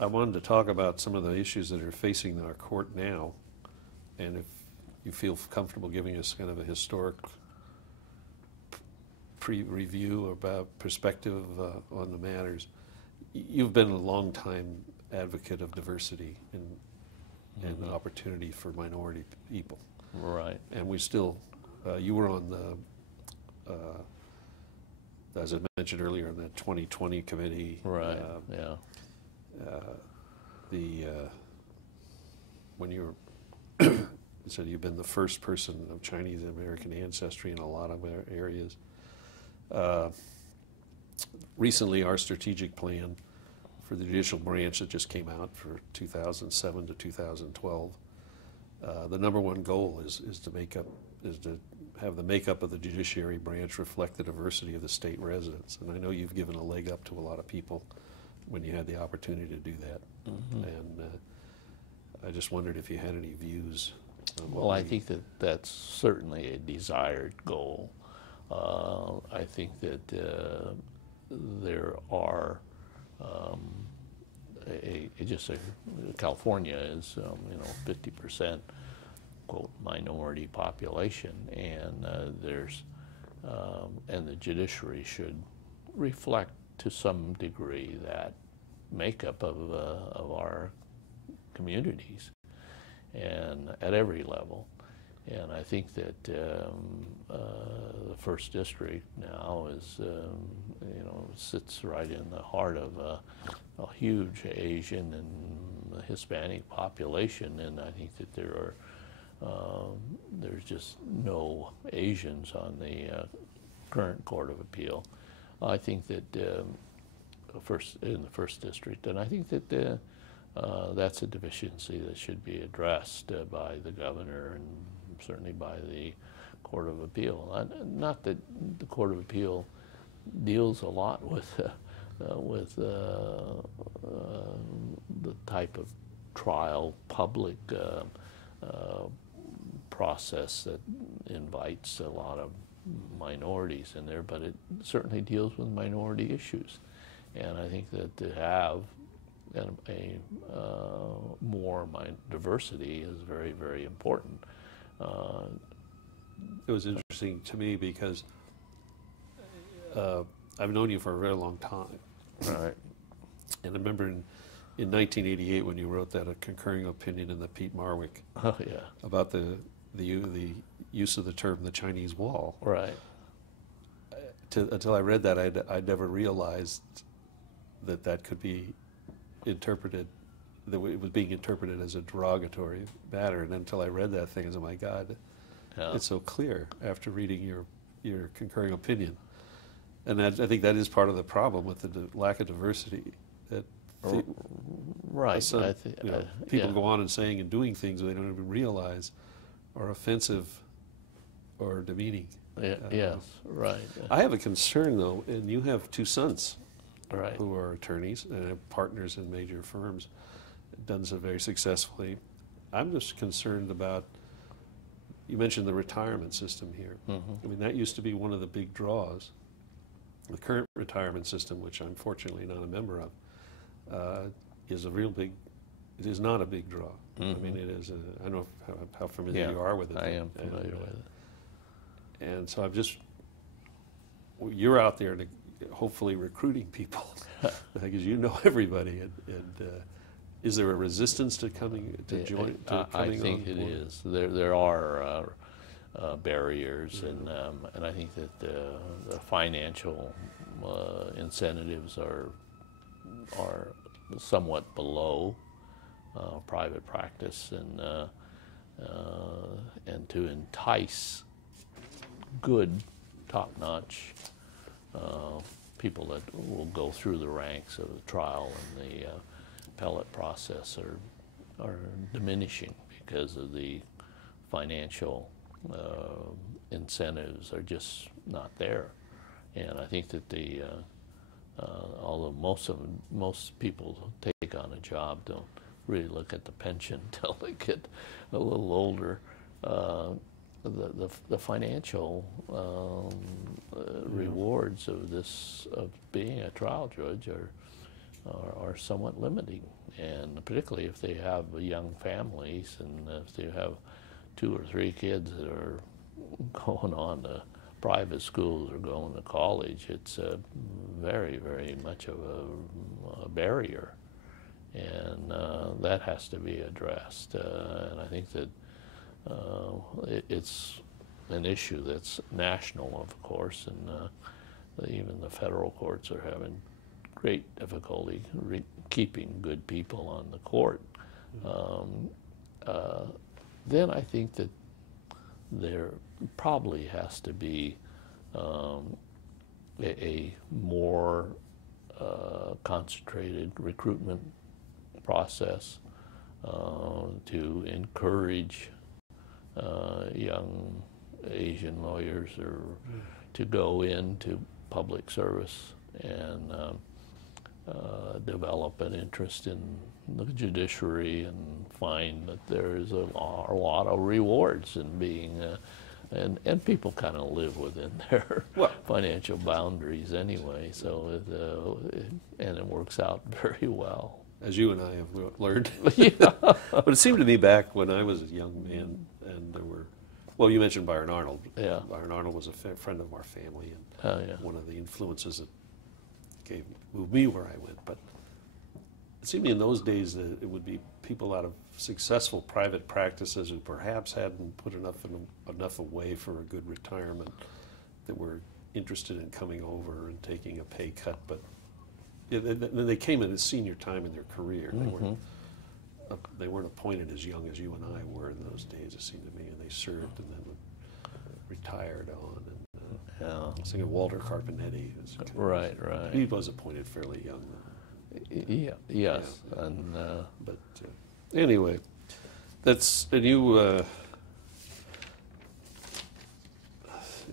wanted to talk about some of the issues that are facing our court now, and if you feel comfortable giving us kind of a historic pre-review about perspective on the matters. You've been a long time advocate of diversity and opportunity for minority people. Right. And we still, you were on the, as I mentioned earlier, on the 2020 committee. Right, yeah. When you were, you said you've been the first person of Chinese American ancestry in a lot of areas. Recently, our strategic plan for the judicial branch that just came out for 2007 to 2012, the number one goal is to have the makeup of the judiciary branch reflect the diversity of the state residents. And I know you've given a leg up to a lot of people when you had the opportunity to do that. And I just wondered if you had any views. Well, I think that that's certainly a desired goal. I think that there are California is 50% quote minority population, and and the judiciary should reflect to some degree that makeup of our communities, and at every level. And I think that the first district now is, sits right in the heart of a huge Asian and Hispanic population, and I think that there's just no Asians on the current Court of Appeal. I think that in the first district, and I think that that's a deficiency that should be addressed by the governor and certainly by the Court of Appeal. Not that the Court of Appeal deals a lot with the type of trial public process that invites a lot of minorities in there, but it certainly deals with minority issues. And I think that to have more diversity is very, very important. It was interesting to me because I've known you for a very long time. Right. And I remember in 1988 when you wrote that concurring opinion in the Pete Marwick about the use of the term the Chinese Wall. Right. Until I read that, I'd never realized that could be interpreted, that it was being interpreted as a derogatory matter. And until I read that thing, I was, oh my God, it's so clear after reading your concurring opinion. And I think that is part of the problem with the lack of diversity. That right. People go on and saying and doing things they don't even realize are offensive or demeaning. Yes, right. I have a concern, though, and you have two sons right. who are attorneys and have partners in major firms, done so very successfully. I'm just concerned about, you mentioned the retirement system here. Mm-hmm. I mean, that used to be one of the big draws. The current retirement system, which I'm fortunately not a member of, is a real big, it is not a big draw. Mm-hmm. I mean, it is, I don't know how familiar you are with it. I am familiar with it. And so I'm just, you're out there hopefully recruiting people because you know everybody. And is there a resistance to coming to join? I think it is. There are barriers, and I think that the financial incentives are somewhat below private practice, and to entice good, top-notch people that will go through the ranks of the trial and the appellate process are diminishing because of the financial incentives are just not there. And I think that although most people take on a job don't really look at the pension until they get a little older, the financial rewards of being a trial judge are somewhat limiting, and particularly if they have young families and if they have 2 or 3 kids that are going on to private schools or going to college. It's very, very much of a barrier, and that has to be addressed. And I think that it's an issue that's national, of course, and even the federal courts are having great difficulty keeping good people on the court. Then I think that there probably has to be a more concentrated recruitment process to encourage young Asian lawyers to go into public service and develop an interest in the judiciary and find that there's a lot of rewards in being and people kind of live within their financial boundaries anyway, so and it works out very well. As you and I have learned. Yeah. But it seemed to me back when I was a young man, and there were, well, you mentioned Byron Arnold. Yeah. Byron Arnold was a friend of our family, and Yeah. one of the influences that moved me where I went. But it seemed to me in those days that it would be people out of successful private practices who perhaps hadn't put enough away for a good retirement that were interested in coming over and taking a pay cut. But they came in at senior time in their career. They weren't appointed as young as you and I were in those days, it seemed to me, and they served and then retired on. And I was thinking Walter Carpenetti. Right. He was appointed fairly young. Yes. Yeah. And but anyway, that's, and you. Let's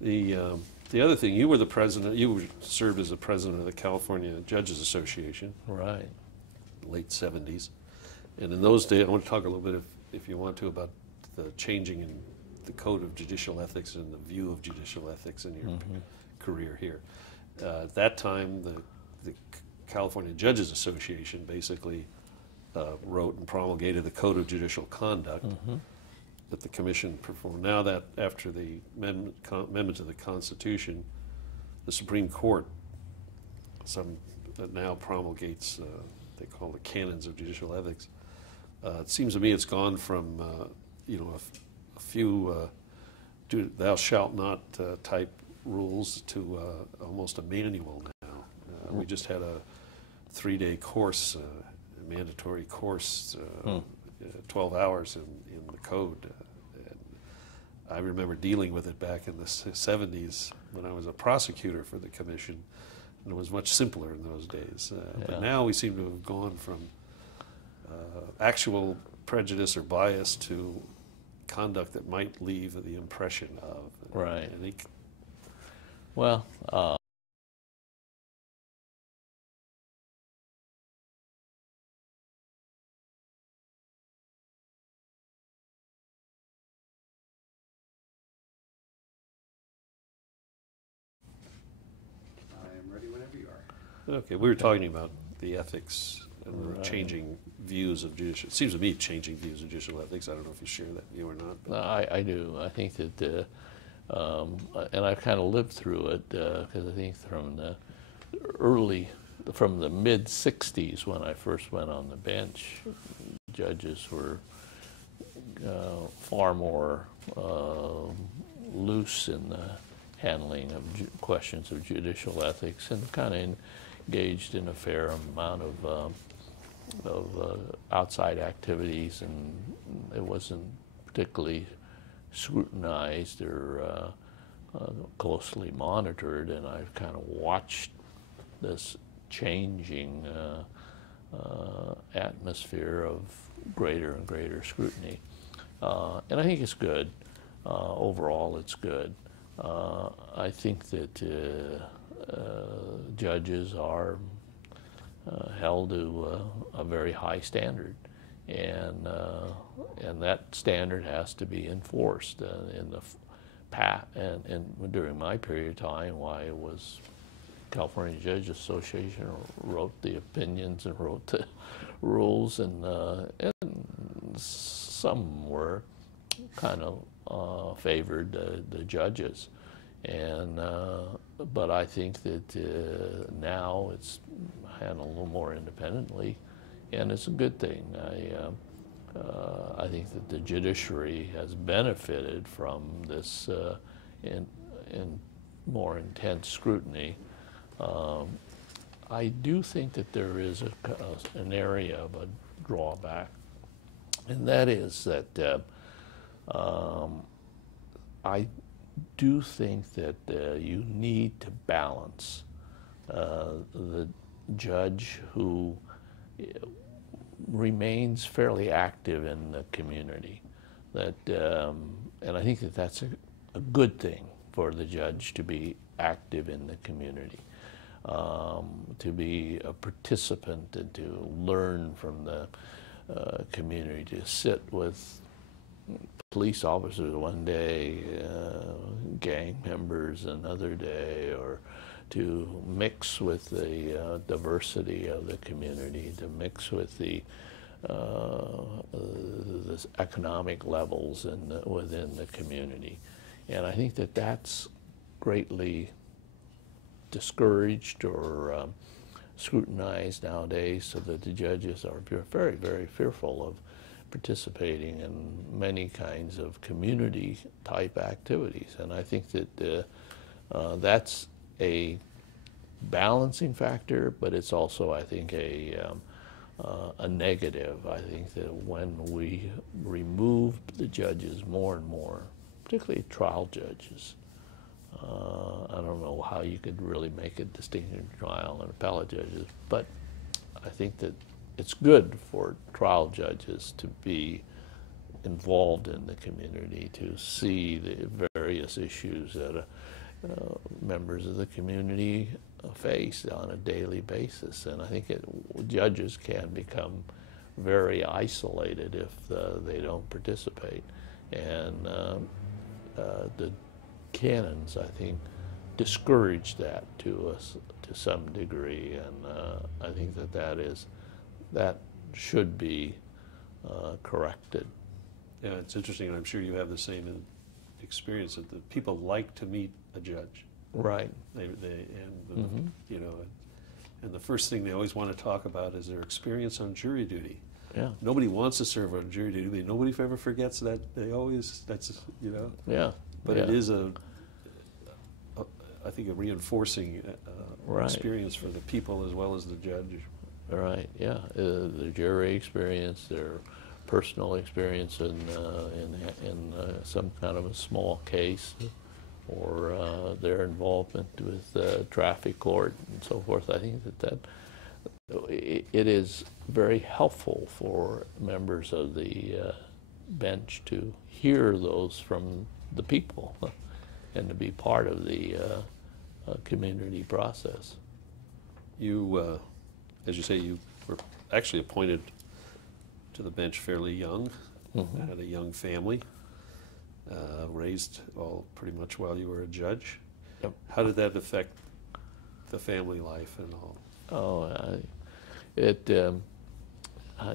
see. The other thing, you were the president. You served as the president of the California Judges Association. Right. Late '70s, and in those days, I want to talk a little bit, if you want to, about the changing in the code of judicial ethics and the view of judicial ethics in your career here. At that time, the California Judges Association basically wrote and promulgated the Code of Judicial Conduct that the Commission performed. Now that after the amendment to the Constitution, the Supreme Court, that now promulgates, they call the canons of judicial ethics. It seems to me it's gone from a few thou shalt not type rules to almost a manual now. We just had a 3-day course, a mandatory course, 12 hours in the code. And I remember dealing with it back in the 70s when I was a prosecutor for the commission, and it was much simpler in those days. But now we seem to have gone from actual prejudice or bias to conduct that might leave the impression of. Right. Well, I am ready whenever you are. okay, we were talking about the ethics and the changing views of judicial. It seems to me changing views of judicial ethics. I don't know if you share that view or not. But. I do. I think that, and I've kind of lived through it because I think from the mid '60s when I first went on the bench, judges were far more loose in the handling of questions of judicial ethics and kind of engaged in a fair amount of outside activities, and it wasn't particularly scrutinized or closely monitored, and I've kind of watched this changing atmosphere of greater and greater scrutiny. And I think it's good. Overall, it's good. I think that judges are held to a very high standard, and that standard has to be enforced. In the and during my period of time, while I was California Judge Association, wrote the opinions and wrote the rules, and some were kind of favored the judges, and but I think that now it's handled a little more independently, and it's a good thing. I think that the judiciary has benefited from this in more intense scrutiny. I do think that there is an area of a drawback, and that is that I do think that you need to balance the judge who remains fairly active in the community. And I think that that's a good thing for the judge to be active in the community, to be a participant and to learn from the community, to sit with police officers one day, gang members another day, or to mix with the diversity of the community, to mix with the economic levels within the community. And I think that that's greatly discouraged or scrutinized nowadays, so that the judges are very, very fearful of participating in many kinds of community-type activities. And I think that that's a balancing factor, but it's also, I think, a negative. I think that when we remove the judges more and more, particularly trial judges, I don't know how you could really make a distinction between trial and appellate judges, but I think that it's good for trial judges to be involved in the community, to see the various issues that members of the community face on a daily basis. And I think judges can become very isolated if they don't participate. And the canons, I think, discourage that to some degree, and I think that should be corrected. Yeah, it's interesting, and I'm sure you have the same experience, that the people like to meet a judge. Right. You know, and the first thing they always want to talk about is their experience on jury duty. Yeah. Nobody wants to serve on jury duty, but nobody ever forgets that. That's, you know. Yeah. But it is I think, a reinforcing right. experience for the people as well as the judge. Right. Yeah. The jury experience, their personal experience in some kind of a small case, or their involvement with traffic court and so forth. I think that it is very helpful for members of the bench to hear those from the people and to be part of the community process. You, as you say, you were actually appointed to the bench fairly young, Mm-hmm. had a young family, raised all pretty much while you were a judge. Yep. How did that affect the family life and all? Oh,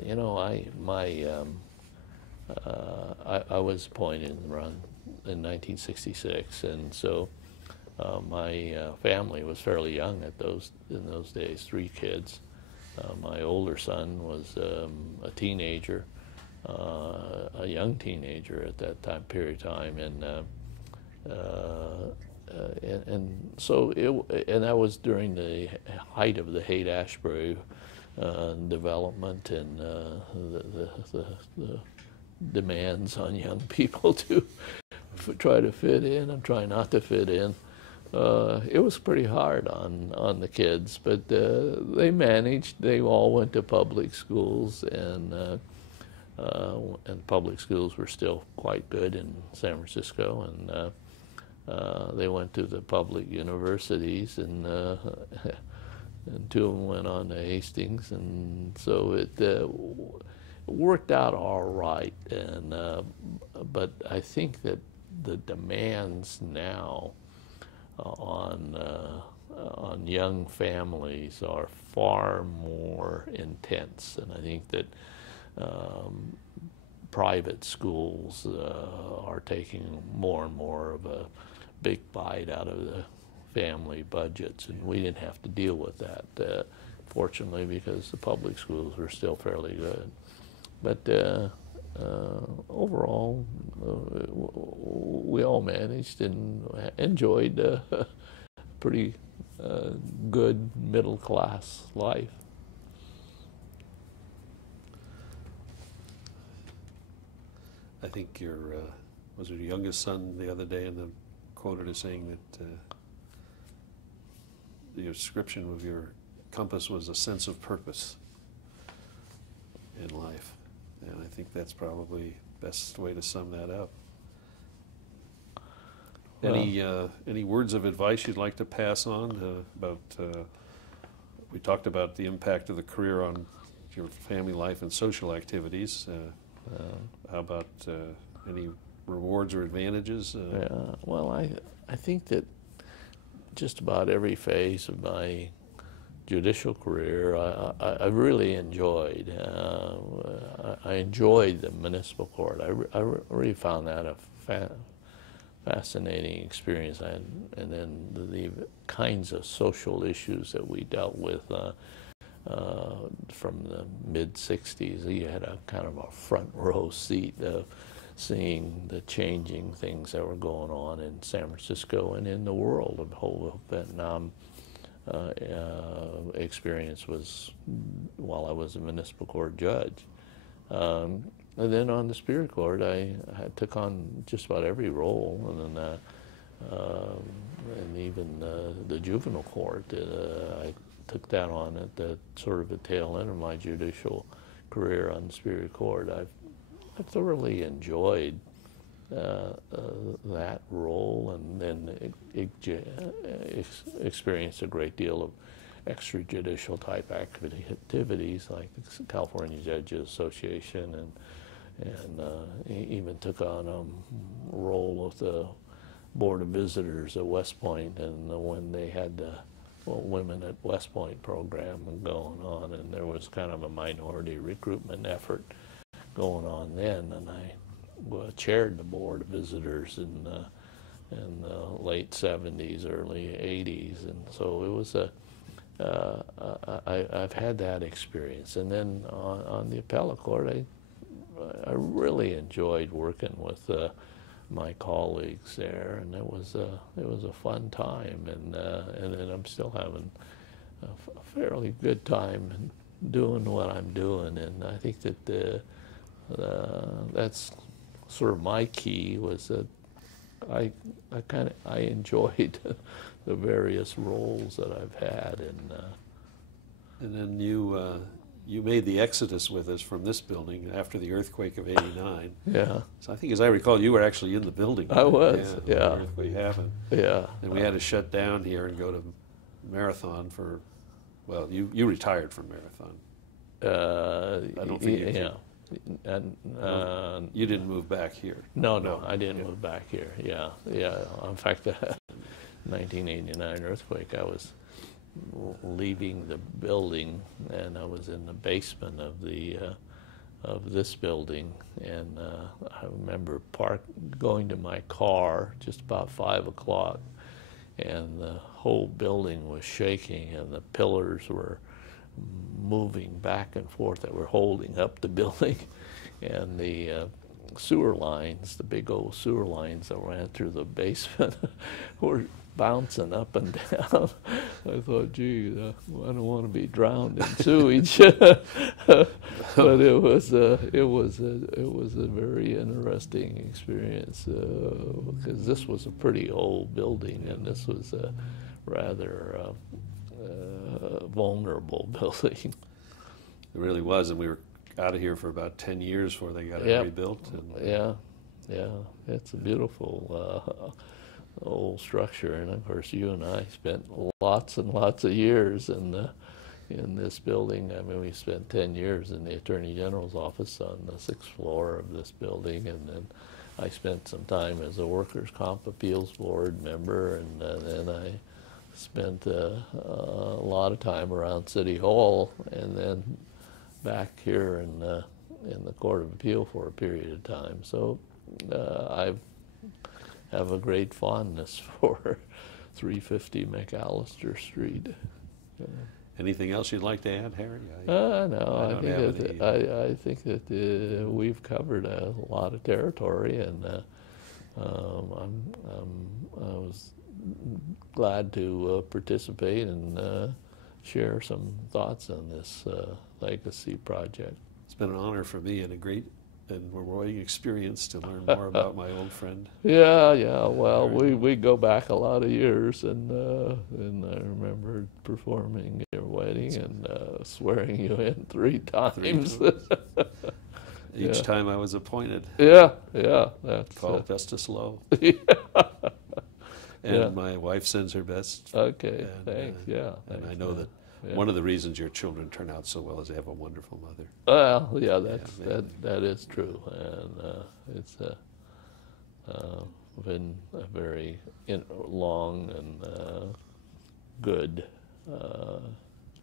you know, I was appointed around in 1966, and so my family was fairly young in those days, 3 kids. My older son was a teenager, a young teenager at that period of time, and so that was during the height of the Haight-Ashbury development and the demands on young people to try to fit in and try not to fit in. it was pretty hard on the kids, but they managed. They all went to public schools, and public schools were still quite good in San Francisco, and they went to the public universities, and two of them went on to Hastings, and so it worked out all right. And but I think that the demands now on young families are far more intense, and I think that private schools are taking more and more of a big bite out of the family budgets, and we didn't have to deal with that, fortunately, because the public schools were still fairly good. But overall, we all managed and enjoyed a pretty good middle-class life. I think your, was it your youngest son the other day in the quoted as saying that the description of your compass was a sense of purpose in life. And I think that's probably the best way to sum that up. Any words of advice you'd like to pass on about, we talked about the impact of the career on your family life and social activities. How about any rewards or advantages? Yeah, well, I think that just about every phase of my judicial career I really enjoyed. I enjoyed the municipal court. I really found that a fascinating experience. And then the kinds of social issues that we dealt with from the mid-'60s, you had a kind of a front row seat of seeing the changing things that were going on in San Francisco and in the world. The whole Vietnam experience was while I was a municipal court judge. And then on the Superior Court, I took on just about every role, and even the juvenile court. I took that on at the sort of the tail end of my judicial career on the Superior Court. I thoroughly enjoyed that role, and then experienced a great deal of extrajudicial type activities like the California Judges Association, and even took on a role of the Board of Visitors at West Point, and when they had the Women at West Point program going on, and there was kind of a minority recruitment effort going on then, and I chaired the Board of Visitors in the late 70s, early 80s, and so it was I've had that experience. And then on the appellate court, I really enjoyed working with my colleagues there, and it was a fun time, and then I'm still having a fairly good time doing what I'm doing, and I think that that's sort of my key, was that I enjoyed the various roles that I've had, and then you made the exodus with us from this building after the earthquake of '89. Yeah. So I think, as I recall, you were actually in the building. I was, when yeah. the earthquake happened. Yeah. And we had to shut down here and go to Marathon for, well, you retired from Marathon. I don't think you yeah. And you didn't move back here. No, I didn't move back here. Yeah. In fact, the 1989 earthquake, I was leaving the building, and I was in the basement of this building, and I remember going to my car just about 5 o'clock, and the whole building was shaking, and the pillars were moving back and forth that were holding up the building, and the sewer lines, the big old sewer lines that ran through the basement, were bouncing up and down. I thought, gee, I don't want to be drowned in sewage. But it was a very interesting experience because this was a pretty old building, and this was a rather vulnerable building. It really was, and we were out of here for about 10 years before they got it Yep. rebuilt. And Yeah, it's a beautiful old structure, and of course you and I spent lots and lots of years in this building. I mean, we spent 10 years in the Attorney General's office on the 6th floor of this building, and then I spent some time as a Workers' Comp Appeals Board member, and then I spent a lot of time around City Hall, and then back here in the Court of Appeal for a period of time. So I have a great fondness for 350 McAllister Street. anything else you'd like to add, Harry? No, I I think that we've covered a lot of territory, and I was glad to participate and share some thoughts on this legacy project. It's been an honor for me and a great and rewarding experience to learn more about my old friend. Yeah. Well, we go back a lot of years, and I remember performing your wedding and swearing you in 3 times. Each time I was appointed. Yeah. That's Called Justice Lowe. Yeah. And my wife sends her best. Okay, And, thanks. Yeah. And thanks, I know yeah. that Yeah. one of the reasons your children turn out so well is they have a wonderful mother. Well, yeah, Yeah, that is true, and it's been a very long and good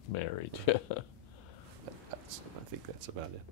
marriage. I think that's about it.